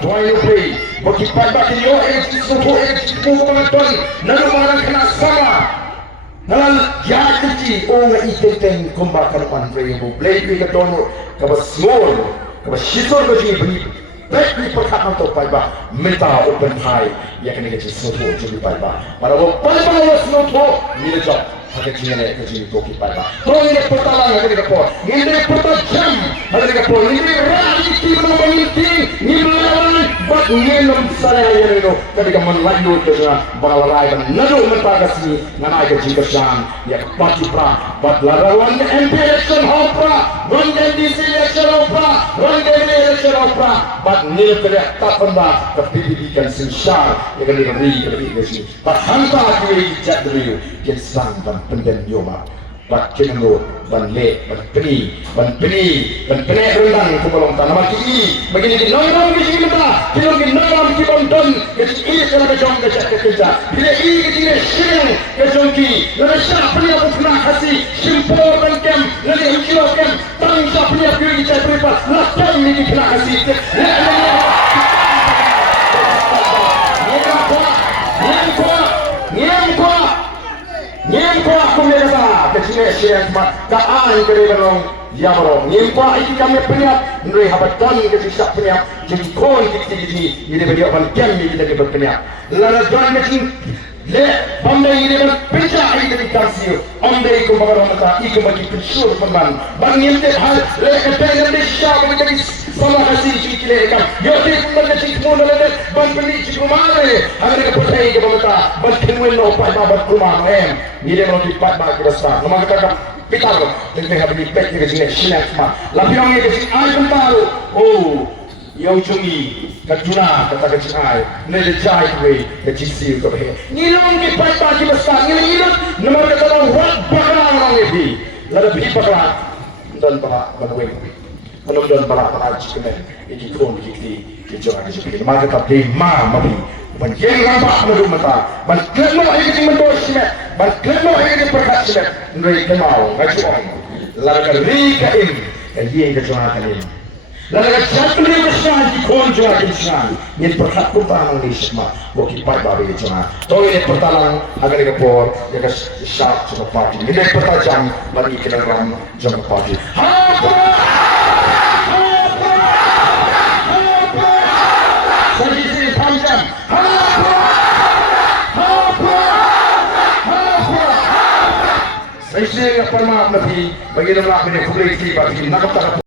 tuai upi bagi pada kini suhu penonton nalumaran kena sama dalam jahat kecil orang itenteng kumbakan pandai ibu play ke tono kabasmol kabashitor bagi beri baik ni perkataan tu pada minta open high ya kena kecil suhu jadi pada pada pada suhu ni le job pakai cina kecil koki pada kalau ini pertama yang kita pun ini pertama jam ada kita pun ini rani tim menginti ni melawan buat ngelom saya yang itu ketika melanjut ke sana balarai dan nado mentagasi nama kecil kesan ya parti pra buat lawan MP election hopra one DC election hopra one election hopra buat nil kerja tak pernah kepidikan sinsar yang kena beri sini buat hantar kiri jadwal yang sang dan pendem yoma buat kenal ban le ban peni rendang ke balong tanah mati begini di noram ke sini kita kilo di noram ke bonton ke sini kalau ke jom ke kerja bila i ke sini sing ke jongki lalu siapa ni aku pernah kasih simpul dan kem lalu kilo kem tang siapa ni aku ini cari privat lakukan ini kena kasih Nyempa aku merasa kecil siang kaan kerana yang nyempa itu kami penyak nuri habatan kecil penyak jadi kon kecil ini bagi orang kami kita berpenyak lalu jangan kecil le pandai ini berpenyak ini dikasih pandai ikut orang mata ikut bagi pensur pemban bangin hal le ketengan desa menjadi sama kasih cikile ikan yote pemban kecil pun lalu bang beli cikgu mana hari keputai ke mata bang kemudian opai babat rumah ni dia mau dipat bagi kita nama kita pitar dengan habis pek ni sini sinak semua lebih orang ni kasi ay kental oh yang cumi kajuna kata kecil ay ni dia jai we kecil siu ke he ni long dipat bagi besar ni nama kita orang wat bakar orang ni lebih bakar dan bakar berwin kalau dan bakar cikgu ini kron di jangan disebut nama kita beli mabi banjir rampak menurut mata banjir lo ini cuma dosa banjir lo ini perkat sebab nuri kemau ngajuan lalu ri kain dia kejuan kain lalu jatuh ni besar di konjuan insan yang perkat kumpang ni semua bagi pai babi kejuan tahu ini pertalang agar dikepor ya kas syak sama parti ini pertajam bagi kenal jam parti Saya permaaf nabi bagi nama aku ni kubri bagi nak